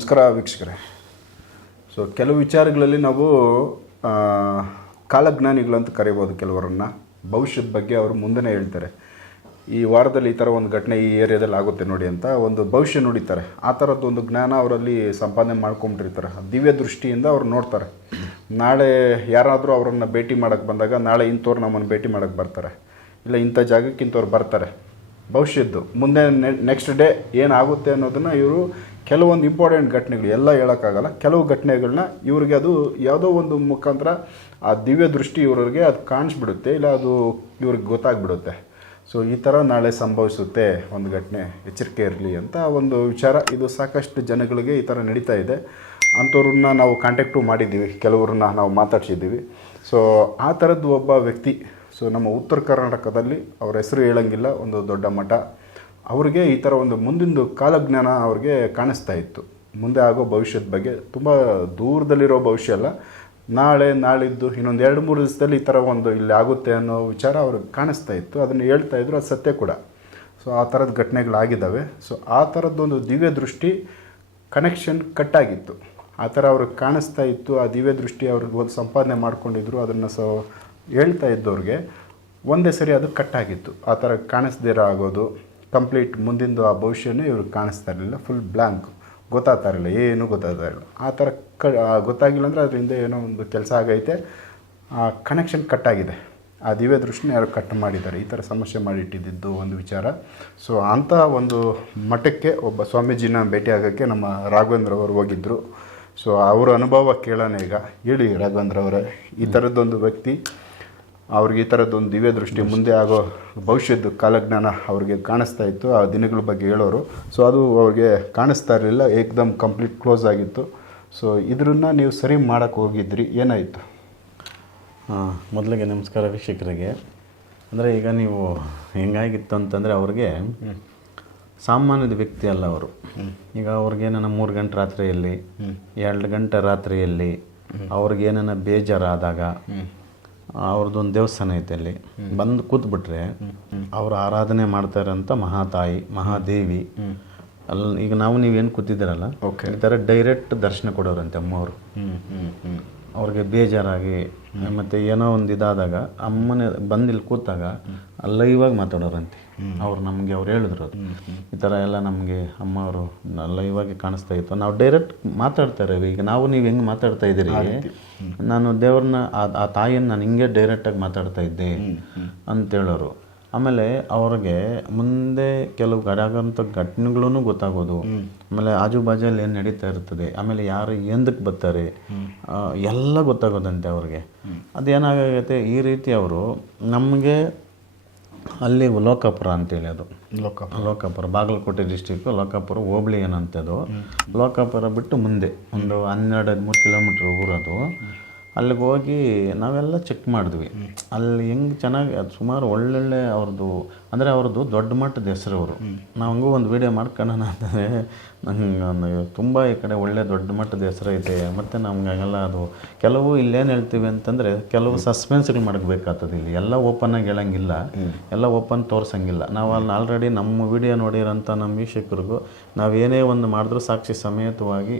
ನಮಸ್ಕಾರ ವೀಕ್ಷಕರೇ. ಸೊ ಕೆಲವು ವಿಚಾರಗಳಲ್ಲಿ ನಾವು ಕಾಲಜ್ಞಾನಿಗಳು ಅಂತ ಕರಿಬೋದು ಕೆಲವರನ್ನು. ಭವಿಷ್ಯದ ಬಗ್ಗೆ ಅವರು ಮುಂದೆನೇ ಹೇಳ್ತಾರೆ. ಈ ವಾರದಲ್ಲಿ ಈ ಥರ ಒಂದು ಘಟನೆ ಈ ಏರಿಯಾದಲ್ಲಿ ಆಗುತ್ತೆ ನೋಡಿ ಅಂತ ಒಂದು ಭವಿಷ್ಯ ನುಡಿತಾರೆ. ಆ ಥರದ್ದು ಒಂದು ಜ್ಞಾನ ಅವರಲ್ಲಿ ಸಂಪಾದನೆ ಮಾಡ್ಕೊಂಬಿಟ್ಟಿರ್ತಾರೆ ದಿವ್ಯ ದೃಷ್ಟಿಯಿಂದ ಅವ್ರು ನೋಡ್ತಾರೆ. ನಾಳೆ ಯಾರಾದರೂ ಅವರನ್ನು ಭೇಟಿ ಮಾಡೋಕ್ಕೆ ಬಂದಾಗ ನಾಳೆ ಇಂಥವ್ರು ನಮ್ಮನ್ನು ಭೇಟಿ ಮಾಡೋಕ್ಕೆ ಬರ್ತಾರೆ. ಇಲ್ಲ ಇಂಥ ಜಾಗಕ್ಕೆ ಇಂಥವ್ರು ಬರ್ತಾರೆ. ಭವಿಷ್ಯದ್ದು. ಮುಂದೆ ನೆಕ್ಸ್ಟ್ ಡೇ ಏನಾಗುತ್ತೆ ಅನ್ನೋದನ್ನು ಇವರು ಕೆಲವೊಂದು ಇಂಪಾರ್ಟೆಂಟ್ ಘಟನೆಗಳು, ಎಲ್ಲ ಹೇಳೋಕ್ಕಾಗಲ್ಲ. ಕೆಲವು ಘಟನೆಗಳನ್ನ ಇವ್ರಿಗೆ ಅದು ಯಾವುದೋ ಒಂದು ಮುಖಾಂತರ ಆ ದಿವ್ಯ ದೃಷ್ಟಿ ಇವ್ರಿಗೆ ಅದು ಕಾಣಿಸ್ಬಿಡುತ್ತೆ, ಇಲ್ಲ ಅದು ಇವ್ರಿಗೆ ಗೊತ್ತಾಗ್ಬಿಡುತ್ತೆ. ಸೊ ಈ ಥರ ನಾಳೆ ಸಂಭವಿಸುತ್ತೆ ಒಂದು ಘಟನೆ, ಎಚ್ಚರಿಕೆ ಇರಲಿ ಅಂತ ಒಂದು ವಿಚಾರ. ಇದು ಸಾಕಷ್ಟು ಜನಗಳಿಗೆ ಈ ಥರ ನಡೀತಾ ಇದೆ. ಅಂಥವ್ರನ್ನ ನಾವು ಕಾಂಟ್ಯಾಕ್ಟು ಮಾಡಿದ್ದೀವಿ, ಕೆಲವ್ರನ್ನ ನಾವು ಮಾತಾಡ್ಸಿದ್ದೀವಿ. ಸೊ ಆ ಥರದ್ದು ಒಬ್ಬ ವ್ಯಕ್ತಿ ಸೊ ನಮ್ಮ ಉತ್ತರ ಕರ್ನಾಟಕದಲ್ಲಿ ಅವ್ರ ಹೆಸರು ಹೇಳಂಗಿಲ್ಲ, ಒಂದು ದೊಡ್ಡ ಮಠ. ಅವ್ರಿಗೆ ಈ ಥರ ಒಂದು ಮುಂದಿಂದು ಕಾಲಜ್ಞಾನ ಅವ್ರಿಗೆ ಕಾಣಿಸ್ತಾ ಇತ್ತು. ಮುಂದೆ ಆಗೋ ಭವಿಷ್ಯದ ಬಗ್ಗೆ ತುಂಬ ದೂರದಲ್ಲಿರೋ ಭವಿಷ್ಯ ಅಲ್ಲ. ನಾಳೆ, ನಾಳಿದ್ದು, ಇನ್ನೊಂದು ಎರಡು, ಮೂರು ದಿವಸದಲ್ಲಿ ಈ ಥರ ಒಂದು ಇಲ್ಲಿ ಆಗುತ್ತೆ ಅನ್ನೋ ವಿಚಾರ ಅವ್ರಿಗೆ ಕಾಣಿಸ್ತಾ ಇತ್ತು. ಅದನ್ನು ಹೇಳ್ತಾ ಇದ್ರು, ಅದು ಸತ್ಯ ಕೂಡ. ಸೊ ಆ ಥರದ ಘಟನೆಗಳಾಗಿದ್ದಾವೆ. ಸೊ ಆ ಥರದ್ದೊಂದು ದಿವ್ಯ ದೃಷ್ಟಿ ಕನೆಕ್ಷನ್ ಕಟ್ಟಾಗಿತ್ತು ಆ ಥರ ಅವ್ರಿಗೆ ಕಾಣಿಸ್ತಾ ಇತ್ತು. ಆ ದಿವ್ಯ ದೃಷ್ಟಿ ಅವ್ರಿಗೆ ಒಂದು ಸಂಪಾದನೆ ಮಾಡ್ಕೊಂಡಿದ್ರು. ಅದನ್ನು ಸೊ ಹೇಳ್ತಾ ಇದ್ದವ್ರಿಗೆ ಒಂದೇ ಸರಿ ಅದು ಕಟ್ಟಾಗಿತ್ತು ಆ ಥರ ಕಾಣಿಸ್ದಿರ ಆಗೋದು? ಕಂಪ್ಲೀಟ್ ಮುಂದಿಂದು ಆ ಭವಿಷ್ಯನೇ ಇವ್ರಿಗೆ ಕಾಣಿಸ್ತಾ ಇರಲಿಲ್ಲ ಫುಲ್ ಬ್ಲ್ಯಾಂಕ್ ಗೊತ್ತಾಗ್ತಾ ಇರಲಿಲ್ಲ ಏನೂ ಗೊತ್ತಾಗ್ತಾ ಇರಲಿಲ್ಲ. ಆ ಥರ ಕ ಗೊತ್ತಾಗಿಲ್ಲ ಅಂದರೆ ಅದರಿಂದ ಏನೋ ಒಂದು ಕೆಲಸ ಆಗೈತೆ. ಆ ಕನೆಕ್ಷನ್ ಕಟ್ಟಾಗಿದೆ ಆ ದಿವ್ಯ ದೃಷ್ಟಿನ ಯಾರು ಕಟ್ ಮಾಡಿದ್ದಾರೆ. ಈ ಥರ ಸಮಸ್ಯೆ ಮಾಡಿಟ್ಟಿದ್ದು ಒಂದು ವಿಚಾರ. ಸೊ ಅಂಥ ಒಂದು ಮಠಕ್ಕೆ ಒಬ್ಬ ಸ್ವಾಮೀಜಿನ ಭೇಟಿ ಆಗೋಕ್ಕೆ ನಮ್ಮ ರಾಘವೇಂದ್ರ ಅವರು ಹೋಗಿದ್ದರು ಸೊ ಅವರ ಅನುಭವ ಕೇಳೋಣ ಈಗ. ಹೇಳಿ ರಾಘವೇಂದ್ರ ಅವರೇ ಈ ಥರದ್ದೊಂದು ವ್ಯಕ್ತಿ ಅವ್ರಿಗೆ ಈ ಥರದ್ದೊಂದು ದಿವ್ಯ ದೃಷ್ಟಿ ಮುಂದೆ ಆಗೋ ಭವಿಷ್ಯದ ಕಾಲಜ್ಞಾನ ಅವ್ರಿಗೆ ಕಾಣಿಸ್ತಾ ಇತ್ತು ಆ ದಿನಗಳ ಬಗ್ಗೆ ಹೇಳೋರು. ಸೊ ಅದು ಅವ್ರಿಗೆ ಕಾಣಿಸ್ತಾ ಇರಲಿಲ್ಲ ಏಕ್ದಮ್ ಕಂಪ್ಲೀಟ್ ಕ್ಲೋಸ್ ಆಗಿತ್ತು. ಸೊ ಇದನ್ನು ನೀವು ಸರಿ ಮಾಡೋಕ್ಕೆ ಹೋಗಿದ್ರಿ ಏನಾಯಿತು? ಹಾಂ ಮೊದಲಿಗೆ ನಮಸ್ಕಾರ ವೀಕ್ಷಕರಿಗೆ. ಅಂದರೆ ಈಗ ನೀವು ಹೆಂಗಾಗಿತ್ತು ಅಂತಂದರೆ ಅವ್ರಿಗೆ ಸಾಮಾನ್ಯದ ವ್ಯಕ್ತಿ ಅಲ್ಲ ಅವರು. ಈಗ ಅವ್ರಿಗೆ ನನ್ನ ಮೂರು ಗಂಟೆ ರಾತ್ರಿಯಲ್ಲಿ ಎರಡು ಗಂಟೆ ರಾತ್ರಿಯಲ್ಲಿ ಅವ್ರಿಗೆ ಏನಾನ ಬೇಜಾರಾದಾಗ ಅವ್ರದ್ದೊಂದು ದೇವಸ್ಥಾನ ಐತೆ ಅಲ್ಲಿ. ಬಂದು ಕೂತ್ಬಿಟ್ರೆ ಅವ್ರು ಆರಾಧನೆ ಮಾಡ್ತಾರಂತ ಮಹಾತಾಯಿ ಮಹಾದೇವಿ. ಅಲ್ಲಿ ಈಗ ನಾವು ನೀವೇನು ಕೂತಿದ್ದೀರಲ್ಲ ಈ ಥರ ಡೈರೆಕ್ಟ್ ದರ್ಶನ ಕೊಡೋರಂತೆ ಅಮ್ಮವರು. ಅವ್ರಿಗೆ ಬೇಜಾರಾಗಿ ಮತ್ತು ಏನೋ ಒಂದು ಇದಾದಾಗ ಅಮ್ಮನ ಬಂದು ಇಲ್ಲಿ ಕೂತಾಗ ಲೈವಾಗಿ ಮಾತಾಡೋರಂತೆ. ಅವ್ರು ನಮಗೆ ಅವ್ರು ಹೇಳಿದ್ರು ಅದು. ಈ ಥರ ಎಲ್ಲ ನಮಗೆ ಅಮ್ಮ ಅವರು ಲೈವಾಗಿ ಕಾಣಿಸ್ತಾ ಇತ್ತು. ನಾವು ಡೈರೆಕ್ಟ್ ಮಾತಾಡ್ತಾ ಇರೋವಿ ಈಗ ನಾವು ನೀವು ಹೆಂಗೆ ಮಾತಾಡ್ತಾ ಇದ್ದೀರಿ? ನಾನು ದೇವ್ರನ್ನ ಆ- ತಾಯಿಯನ್ನು ನಾನು ಹಿಂಗೆ ಡೈರೆಕ್ಟಾಗಿ ಮಾತಾಡ್ತಾ ಇದ್ದೆ ಅಂತ ಹೇಳೋರು. ಆಮೇಲೆ ಅವ್ರಿಗೆ ಮುಂದೆ ಕೆಲವು ಗಡಾಗಂಥ ಘಟನೆಗಳೂ ಗೊತ್ತಾಗೋದು. ಆಮೇಲೆ ಆಜು ಬಾಜಲ್ಲಿ ಏನು ನಡೀತಾ ಇರ್ತದೆ ಆಮೇಲೆ ಯಾರು ಎಂದಕ್ಕೆ ಬರ್ತಾರೆ ಎಲ್ಲ ಗೊತ್ತಾಗೋದಂತೆ ಅವ್ರಿಗೆ. ಅದೇನಾಗತ್ತೆ ಈ ರೀತಿ ಅವರು ನಮಗೆ ಅಲ್ಲಿ ಲೋಕಾಪುರ ಅಂತೇಳಿ ಅದು. ಲೋಕಾಪುರ. ಲೋಕಾಪುರ ಬಾಗಲಕೋಟೆ ಡಿಸ್ಟಿಕ್ಕು ಲೋಕಾಪುರ ಹೋಬಳಿ ಏನಂತದು ಲೋಕಾಪುರ ಬಿಟ್ಟು ಮುಂದೆ ಒಂದು ಹನ್ನೆರಡು ಹದಿಮೂರು ಕಿಲೋಮೀಟ್ರ್ ಊರದು ಅಲ್ಲಿಗೆ ಹೋಗಿ ನಾವೆಲ್ಲ ಚೆಕ್ ಮಾಡಿದ್ವಿ. ಅಲ್ಲಿ ಹೆಂಗೆ ಚೆನ್ನಾಗಿ ಅದು ಸುಮಾರು ಒಳ್ಳೊಳ್ಳೆ ಅವ್ರದ್ದು ಅಂದರೆ ಅವ್ರದ್ದು ದೊಡ್ಡ ಮಟ್ಟದ ಹೆಸರು ಅವರು. ನಾವು ಹಂಗೂ ಒಂದು ವೀಡಿಯೋ ಮಾಡ್ಕೊಳ್ಳೋಣ ಅಂತಂದರೆ ನಂಗೆ ತುಂಬ ಈ ಕಡೆ ಒಳ್ಳೆ ದೊಡ್ಡ ಮಟ್ಟದ ಹೆಸರು ಐತೆ. ಮತ್ತು ನಮ್ಗೆ ಹಂಗೆಲ್ಲ ಅದು ಕೆಲವು ಇಲ್ಲೇನು ಹೇಳ್ತೀವಿ ಅಂತಂದರೆ ಕೆಲವು ಸಸ್ಪೆನ್ಸ್ಗಳು ಮಾಡಬೇಕಾಗ್ತದೆ ಇಲ್ಲಿ. ಎಲ್ಲ ಓಪನ್ ಹೇಳೋಂಗಿಲ್ಲ. ಹೇಳಂಗಿಲ್ಲ ಎಲ್ಲ ಓಪನ್ ತೋರಿಸಂಗಿಲ್ಲ. ನಾವು ಅಲ್ಲಿ ಆಲ್ರೆಡಿ ನಮ್ಮ ವಿಡಿಯೋ ನೋಡಿರೋಂಥ ನಮ್ಮ ವೀಕ್ಷಕರಿಗೂ ನಾವು ಏನೇ ಒಂದು ಮಾಡಿದ್ರೂ ಸಾಕ್ಷಿ ಸಮೇತವಾಗಿ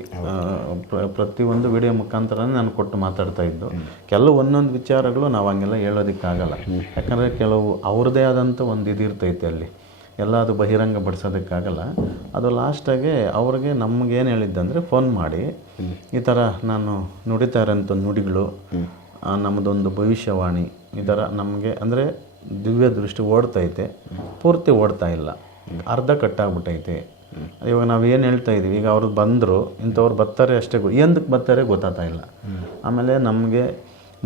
ಪ್ರತಿಯೊಂದು ವಿಡಿಯೋ ಮುಖಾಂತರ ನಾನು ಕೊಟ್ಟು ಮಾತಾಡ್ತಾ ಇದ್ದು. ಕೆಲವು ಒಂದೊಂದು ವಿಚಾರಗಳು ನಾವು ಹಂಗೆಲ್ಲ ಹೇಳೋದಕ್ಕಾಗಲ್ಲ. ಯಾಕಂದರೆ ಕೆಲವು ಅವ್ರದ್ದೇ ಆದಂಥ ಒಂದು ಇದಿರ್ತೈತೆ ಅಲ್ಲಿ. ಎಲ್ಲ ಅದು ಬಹಿರಂಗ ಪಡಿಸೋದಕ್ಕಾಗಲ್ಲ. ಅದು ಲಾಸ್ಟಾಗೆ ಅವ್ರಿಗೆ ನಮಗೇನು ಹೇಳಿದ್ದಂದರೆ ಫೋನ್ ಮಾಡಿ ಈ ಥರ ನಾನು ನುಡಿತಾ ಇರೋಂಥ ನುಡಿಗಳು ನಮ್ಮದೊಂದು ಭವಿಷ್ಯವಾಣಿ ಈ ಥರ ನಮಗೆ ಅಂದರೆ ದಿವ್ಯ ದೃಷ್ಟಿ ಓಡ್ತೈತೆ ಪೂರ್ತಿ ಓಡ್ತಾ ಇಲ್ಲ. ಅರ್ಧ ಕಟ್ಟಾಗ್ಬಿಟ್ಟೈತೆ. ಇವಾಗ ನಾವು ಏನು ಹೇಳ್ತಾ ಇದ್ದೀವಿ ಈಗ ಅವ್ರು ಬಂದರು ಇಂಥವ್ರು ಬರ್ತಾರೆ ಅಷ್ಟೇ ಎಂದಕ್ಕೆ ಬರ್ತಾರೆ ಗೊತ್ತಾಗ್ತಾ ಇಲ್ಲ. ಆಮೇಲೆ ನಮಗೆ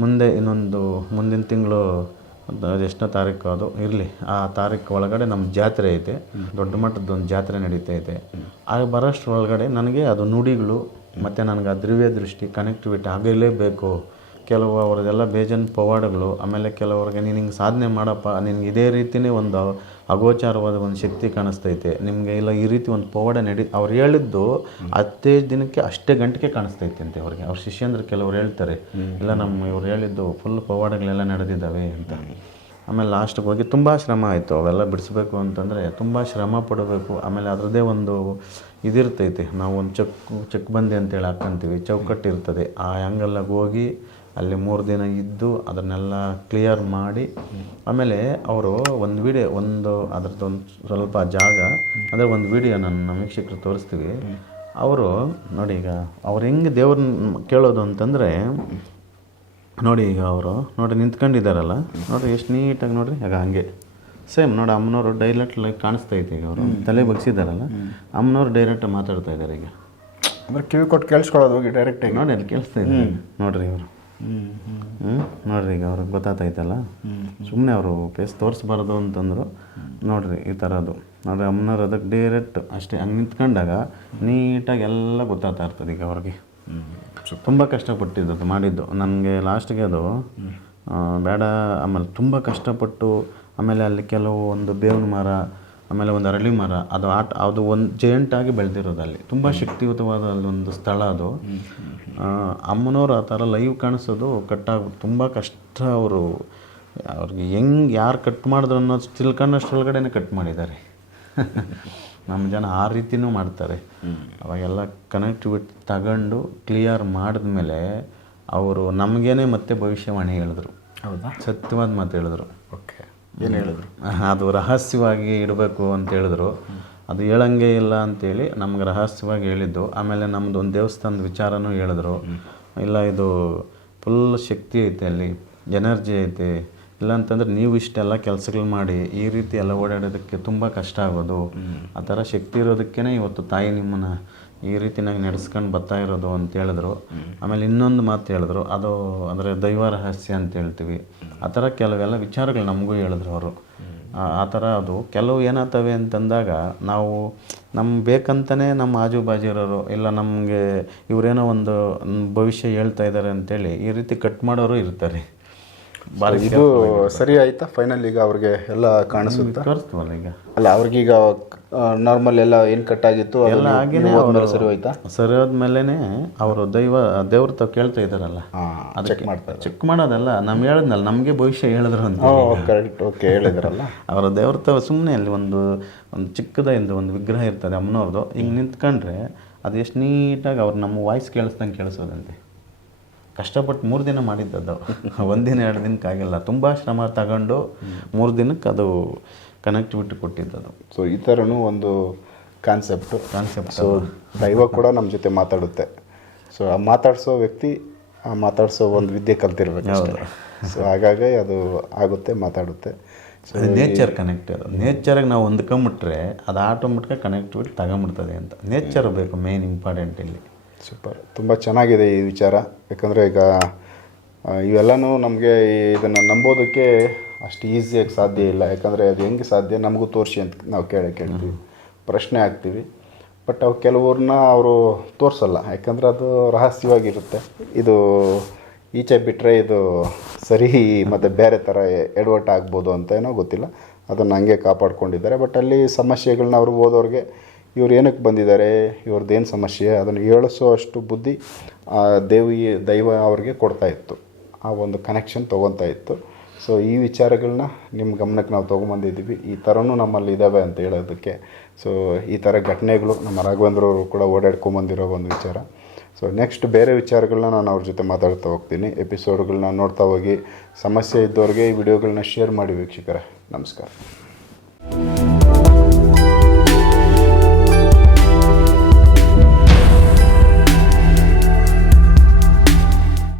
ಮುಂದೆ ಇನ್ನೊಂದು ಮುಂದಿನ ತಿಂಗಳು ಎಷ್ಟನೇ ತಾರೀಕು ಅದು. ಇರಲಿ, ಆ ತಾರೀಕು ಒಳಗಡೆ ನಮ್ಮ ಜಾತ್ರೆ ಐತೆ. ದೊಡ್ಡ ಮಟ್ಟದೊಂದು ಜಾತ್ರೆ ನಡೀತಾ ಇದೆ ಆಗ ಬರೋಷ್ಟರೊಳಗಡೆ ನನಗೆ ಅದು ನುಡಿಗಳು ಮತ್ತು ನನಗೆ ಆ ದ್ರವ್ಯ ದೃಷ್ಟಿ ಕನೆಕ್ಟಿವಿಟಿ ಆಗಲೇಬೇಕು. ಕೆಲವು ಅವ್ರದ್ದೆಲ್ಲ ಬೇಜನ್ ಪವಾಡಗಳು, ಆಮೇಲೆ ಕೆಲವ್ರಿಗೆ ನೀನು ಹಿಂಗೆ ಸಾಧನೆ ಮಾಡಪ್ಪ, ನಿನಗೆ ಇದೇ ರೀತಿಯೇ ಒಂದು ಅಗೋಚಾರವಾದ ಒಂದು ಶಕ್ತಿ ಕಾಣಿಸ್ತೈತೆ. ನಿಮಗೆ ಇಲ್ಲ ಈ ರೀತಿ ಒಂದು ಪವಾಡ ನಡಿ, ಅವ್ರು ಹೇಳಿದ್ದು ಹತ್ತೇ ದಿನಕ್ಕೆ ಅಷ್ಟೇ ಗಂಟೆಗೆ ಕಾಣಿಸ್ತೈತೆ ಅಂತೆ ಅವ್ರಿಗೆ. ಅವ್ರ ಶಿಷ್ಯಂದ್ರೆ ಕೆಲವ್ರು ಹೇಳ್ತಾರೆ, ಇಲ್ಲ ನಮ್ಮ ಇವ್ರು ಹೇಳಿದ್ದು ಫುಲ್ ಪವಾಡಗಳೆಲ್ಲ ನಡೆದಿದ್ದಾವೆ ಅಂತ. ಆಮೇಲೆ ಲಾಸ್ಟಿಗೆ ಹೋಗಿ ತುಂಬ ಶ್ರಮ ಆಯಿತು, ಅವೆಲ್ಲ ಬಿಡಿಸ್ಬೇಕು ಅಂತಂದರೆ ತುಂಬ ಶ್ರಮ ಪಡಬೇಕು. ಆಮೇಲೆ ಅದರದ್ದೇ ಒಂದು ಇದಿರ್ತೈತೆ, ನಾವು ಒಂದು ಚೆಕ್ ಚೆಕ್ ಬಂದಿ ಅಂತೇಳಿ ಹಾಕ್ಕೊಂತೀವಿ ಚೌಕಟ್ಟು ಇರ್ತದೆ ಆ ಆ್ಯಂಗಲ್ಲಾಗಿ ಹೋಗಿ ಅಲ್ಲಿ ಮೂರು ದಿನ ಇದ್ದು ಅದನ್ನೆಲ್ಲ ಕ್ಲಿಯರ್ ಮಾಡಿ ಆಮೇಲೆ ಅವರು ಒಂದು ವಿಡಿಯೋ ಒಂದು ಅದ್ರದ್ದೊಂದು ಸ್ವಲ್ಪ ಜಾಗ ಅಂದರೆ ಒಂದು ವಿಡಿಯೋ ನಾನು ನಮ್ಮ ವೀಕ್ಷಕರು ತೋರಿಸ್ತೀವಿ. ಅವರು ನೋಡಿ ಈಗ ಅವ್ರು ಹೆಂಗೆ ದೇವ್ರನ್ನ ಕೇಳೋದು ಅಂತಂದರೆ ನೋಡಿ ಈಗ ಅವರು ನೋಡಿ ನಿಂತ್ಕೊಂಡಿದ್ದಾರಲ್ಲ ನೋಡಿರಿ ಎಷ್ಟು ನೀಟಾಗಿ ನೋಡಿರಿ ಆಗ ಹಂಗೆ. ಸೇಮ್ ನೋಡಿ ಅಮ್ಮನವರು ಡೈರೆಕ್ಟ್ ಕಾಣಿಸ್ತಾ ಐತೆ ಈಗ ಅವರು. ತಲೆ ಬಗ್ಸಿದ್ದಾರಲ್ಲ ಅಮ್ಮನವ್ರು ಡೈರೆಕ್ಟ್ ಮಾತಾಡ್ತಾ ಇದ್ದಾರೆ ಈಗ. ಅಂದ್ರೆ ಕಿವಿ ಕೊಟ್ಟು ಕೇಳಿಸ್ಕೊಳ್ಳೋದು ಹೋಗಿ ಡೈರೆಕ್ಟಾಗಿ ನೋಡಿ ಅಲ್ಲಿ ಕೇಳಿಸ್ತಾ ಇದ್ದೀನಿ ನೋಡಿರಿ ಇವರು. ಹ್ಞೂ ನೋಡ್ರಿ ಈಗ ಅವ್ರಿಗೆ ಗೊತ್ತಾತೈತಲ್ಲ? ಸುಮ್ಮನೆ ಅವರು ಫೇಸ್ ತೋರಿಸ್ಬಾರ್ದು ಅಂತಂದರು. ನೋಡ್ರಿ ಈ ಥರದ್ದು ನೋಡ್ರಿ ಅಮ್ಮನವ್ರು ಅದಕ್ಕೆ ಡೈರೆಕ್ಟ್ ಅಷ್ಟೇ. ಹಂಗೆ ನಿಂತ್ಕೊಂಡಾಗ ನೀಟಾಗಿ ಎಲ್ಲ ಗೊತ್ತಾಗ್ತಾ ಇರ್ತದೆ ಈಗ ಅವ್ರಿಗೆ. ತುಂಬ ಕಷ್ಟಪಟ್ಟಿದ್ದು ಅದು ಮಾಡಿದ್ದು. ನನಗೆ ಲಾಸ್ಟಿಗೆ ಅದು ಬೇಡ ಆಮೇಲೆ ತುಂಬ ಕಷ್ಟಪಟ್ಟು ಆಮೇಲೆ ಅಲ್ಲಿ ಕೆಲವು ಒಂದು ಬೇವಿನ ಮರ ಆಮೇಲೆ ಒಂದು ಅರಳಿ ಮರ ಅದು ಆಟ ಅದು ಒಂದು ಜೇಂಟಾಗಿ ಬೆಳೆದಿರೋದು ಅಲ್ಲಿ. ತುಂಬ ಶಕ್ತಿಯುತವಾದ ಅಲ್ಲೊಂದು ಸ್ಥಳ ಅದು. ಅಮ್ಮನವರು ಆ ಥರ ಲೈವ್ ಕಾಣಿಸೋದು ಕಟ್ಟಾಗ ತುಂಬ ಕಷ್ಟ ಅವರು. ಅವ್ರಿಗೆ ಹೆಂಗೆ ಯಾರು ಕಟ್ ಮಾಡಿದ್ರು ಅನ್ನೋದು ತಿಳ್ಕೊಂಡಷ್ಟರೊಳಗಡೆನೆ ಕಟ್ ಮಾಡಿದ್ದಾರೆ. ನಮ್ಮ ಜನ ಆ ರೀತಿನೂ ಮಾಡ್ತಾರೆ. ಅವಾಗೆಲ್ಲ ಕನೆಕ್ಟಿವಿಟಿ ತಗೊಂಡು ಕ್ಲಿಯರ್ ಮಾಡಿದ್ಮೇಲೆ ಅವರು ನಮಗೇನೆ ಮತ್ತೆ ಭವಿಷ್ಯವಾಣಿ ಹೇಳಿದ್ರು. ಹೌದಾ? ಸತ್ಯವಾದ ಮಾತು ಹೇಳಿದ್ರು. ಓಕೆ ಏನು ಹೇಳಿದ್ರು? ಅದು ರಹಸ್ಯವಾಗಿ ಇಡಬೇಕು ಅಂತ ಹೇಳಿದ್ರು. ಅದು ಹೇಳಂಗೆ ಇಲ್ಲ ಅಂತೇಳಿ ನಮ್ಗೆ ರಹಸ್ಯವಾಗಿ ಹೇಳಿದ್ದು. ಆಮೇಲೆ ನಮ್ಮದು ಒಂದು ದೇವಸ್ಥಾನದ ವಿಚಾರನೂ ಹೇಳಿದ್ರು. ಇಲ್ಲ, ಇದು ಫುಲ್ ಶಕ್ತಿ ಐತೆ ಅಲ್ಲಿ, ಎನರ್ಜಿ ಐತೆ. ಇಲ್ಲ ಅಂತಂದ್ರೆ ನೀವು ಇಷ್ಟೆಲ್ಲ ಕೆಲಸಗಳು ಮಾಡಿ ಈ ರೀತಿ ಎಲ್ಲ ಓಡಾಡೋದಕ್ಕೆ ತುಂಬ ಕಷ್ಟ ಆಗೋದು. ಆ ಥರ ಶಕ್ತಿ ಇರೋದಕ್ಕೇ ಇವತ್ತು ತಾಯಿ ನಿಮ್ಮನ್ನ ಈ ರೀತಿನಾಗಿ ನಡೆಸ್ಕೊಂಡು ಬರ್ತಾ ಇರೋದು ಅಂತ ಹೇಳಿದ್ರು. ಆಮೇಲೆ ಇನ್ನೊಂದು ಮಾತು ಹೇಳಿದ್ರು, ಅದು ಅಂದರೆ ದೈವ ರಹಸ್ಯ ಅಂತ ಹೇಳ್ತೀವಿ. ಆ ಥರ ಕೆಲವೆಲ್ಲ ವಿಚಾರಗಳು ನಮಗೂ ಹೇಳಿದ್ರು ಅವರು. ಆ ಥರ ಅದು ಕೆಲವು ಏನಾಗ್ತವೆ ಅಂತಂದಾಗ ನಾವು ನಮ್ಮ ಬೇಕಂತಲೇ ನಮ್ಮ ಆಜು ಬಾಜು ಇರೋರು ಇಲ್ಲ ನಮಗೆ ಇವರೇನೋ ಒಂದು ಭವಿಷ್ಯ ಹೇಳ್ತಾ ಇದ್ದಾರೆ ಅಂತೇಳಿ ಈ ರೀತಿ ಕಟ್ ಮಾಡೋರು ಇರ್ತಾರೆ. ಇದು ಸರಿ ಆಯ್ತಾ? ಫೈನಲ್ ಈಗ ಅವ್ರಿಗೆ ಎಲ್ಲ ಕಾಣಿಸುತ್ತಾ? ತೋರಿಸ್ತೀವಲ್ಲ ಈಗ. ಅಲ್ಲ ಅವ್ರಿಗೀಗ ನಾರ್ಮಲ್ ಎಲ್ಲ ಏನು ಎಲ್ಲ ಆಗೇನೆ ಹೋದ್ಮೇಲೆ ಸರಿ ಹೋಯ್ತಾ? ಸರಿ ಹೋದ್ಮೇಲೆ ಅವರು ದೈವ ದೇವ್ರ ತಾವು ಕೇಳ್ತಾ ಇದಾರಲ್ಲ ಚೆಕ್ ಮಾಡ್ತಾರೆ ಚೆಕ್ ಮಾಡೋದಲ್ಲ ನಮ್ಗೆ ಹೇಳಿದ್ನಲ್ಲ ನಮಗೆ ಭವಿಷ್ಯ ಹೇಳಿದ್ರು ಅಂತ ಕರೆಕ್ಟ್ ಓಕೆ ಹೇಳಿದ್ರಲ್ಲ. ಅವರ ದೇವ್ರ ತಾವ ಸುಮ್ಮನೆ ಅಲ್ಲಿ ಒಂದು ಒಂದು ಚಿಕ್ಕದಾಯಿಂದ ಒಂದು ವಿಗ್ರಹ ಇರ್ತದೆ ಅಮ್ಮನವ್ರದ್ದು ಹಿಂಗೆ ನಿಂತ್ಕೊಂಡ್ರೆ ಅದು ಎಷ್ಟು ನೀಟಾಗಿ ಅವ್ರು ನಮ್ಮ ವಾಯ್ಸ್ ಕೇಳಿಸ್ದಂಗೆ ಕೇಳಿಸೋದಂತೆ. ಕಷ್ಟಪಟ್ಟು ಮೂರು ದಿನ ಮಾಡಿದ್ದದ್ದು. ಒಂದಿನ ಎರಡು ದಿನಕ್ಕೆ ಆಗಿಲ್ಲ. ತುಂಬ ಶ್ರಮ ತಗೊಂಡು ಮೂರು ದಿನಕ್ಕೆ ಅದು ಕನೆಕ್ಟಿವಿಟಿ ಕೊಟ್ಟಿದ್ದದು ಸೊ ಈ ಥರನೂ ಒಂದು ಕಾನ್ಸೆಪ್ಟು ಕಾನ್ಸೆಪ್ಟ್ ಸೊ ದೈವ ಕೂಡ ನಮ್ಮ ಜೊತೆ ಮಾತಾಡುತ್ತೆ. ಸೊ ಆ ಮಾತಾಡಿಸೋ ವ್ಯಕ್ತಿ ಆ ಮಾತಾಡಿಸೋ ಒಂದು ವಿದ್ಯೆ ಕಲ್ತಿರ್ಬೇಕು ಸೊ ಹಾಗಾಗಿ ಅದು ಆಗುತ್ತೆ ಮಾತಾಡುತ್ತೆ. ಸೊ ಅದು ನೇಚರ್ ಕನೆಕ್ಟ್ ಅದು. ನೇಚರಿಗೆ ನಾವು ಹೊಂದ್ಕೊಂಬಿಟ್ರೆ ಅದು ಆಟೋಮೆಟಿಕಾಗಿ ಕನೆಕ್ಟಿವಿಟಿ ತಗೊಂಬಿಡ್ತದೆ ಅಂತ. ನೇಚರ್ ಬೇಕು ಮೇನ್ ಇಂಪಾರ್ಟೆಂಟ್ ಇಲ್ಲಿ. ಸೂಪರ್ ತುಂಬ ಚೆನ್ನಾಗಿದೆ ಈ ವಿಚಾರ. ಯಾಕಂದರೆ ಈಗ ಇವೆಲ್ಲನೂ ನಮಗೆ ಇದನ್ನು ನಂಬೋದಕ್ಕೆ ಅಷ್ಟು ಈಸಿಯಾಗಿ ಸಾಧ್ಯ ಇಲ್ಲ. ಯಾಕಂದರೆ ಅದು ಹೆಂಗೆ ಸಾಧ್ಯ ನಮಗೂ ತೋರಿಸಿ ಅಂತ ನಾವು ಕೇಳಿ ಕೇಳ್ತೀವಿ. ಪ್ರಶ್ನೆ ಆಗ್ತೀವಿ ಬಟ್ ಅವು ಕೆಲವ್ರನ್ನ ಅವರು ತೋರಿಸಲ್ಲ. ಯಾಕಂದರೆ ಅದು ರಹಸ್ಯವಾಗಿರುತ್ತೆ. ಇದು ಈಚೆ ಬಿಟ್ಟರೆ ಇದು ಸರಿ ಮತ್ತು ಬೇರೆ ಥರ ಎಡವಟ್ಟು ಆಗ್ಬೋದು ಅಂತ ಏನೋ ಗೊತ್ತಿಲ್ಲ. ಅದನ್ನು ಹಂಗೆ ಕಾಪಾಡ್ಕೊಂಡಿದ್ದಾರೆ. ಬಟ್ ಅಲ್ಲಿ ಸಮಸ್ಯೆಗಳನ್ನ ಅವರು ಓದೋರಿಗೆ ಇವ್ರು ಏನಕ್ಕೆ ಬಂದಿದ್ದಾರೆ, ಇವ್ರದ್ದೇನು ಸಮಸ್ಯೆ, ಅದನ್ನು ಹೇಳಿಸೋ ಅಷ್ಟು ಬುದ್ಧಿ ಆ ದೇವಿ, ದೈವ ಅವ್ರಿಗೆ ಕೊಡ್ತಾ ಇತ್ತು. ಆ ಒಂದು ಕನೆಕ್ಷನ್ ತೊಗೊತಾ ಇತ್ತು. ಸೊ ಈ ವಿಚಾರಗಳನ್ನ ನಿಮ್ಮ ಗಮನಕ್ಕೆ ನಾವು ತೊಗೊಂಬಂದಿದ್ದೀವಿ. ಈ ಥರನೂ ನಮ್ಮಲ್ಲಿ ಇದ್ದಾವೆ ಅಂತ ಹೇಳೋದಕ್ಕೆ. ಸೊ ಈ ಥರ ಘಟನೆಗಳು ನಮ್ಮ ರಾಘವೇಂದ್ರವರು ಕೂಡ ಓಡಾಡ್ಕೊಂಬಂದಿರೋ ಒಂದು ವಿಚಾರ. ಸೊ ನೆಕ್ಸ್ಟ್ ಬೇರೆ ವಿಚಾರಗಳನ್ನ ನಾನು ಅವ್ರ ಜೊತೆ ಮಾತಾಡ್ತಾ ಹೋಗ್ತೀನಿ. ಎಪಿಸೋಡ್ಗಳನ್ನ ನೋಡ್ತಾ ಹೋಗಿ. ಸಮಸ್ಯೆ ಇದ್ದವ್ರಿಗೆ ಈ ವಿಡಿಯೋಗಳನ್ನ ಶೇರ್ ಮಾಡಿ ವೀಕ್ಷಕರೇ. ನಮಸ್ಕಾರ.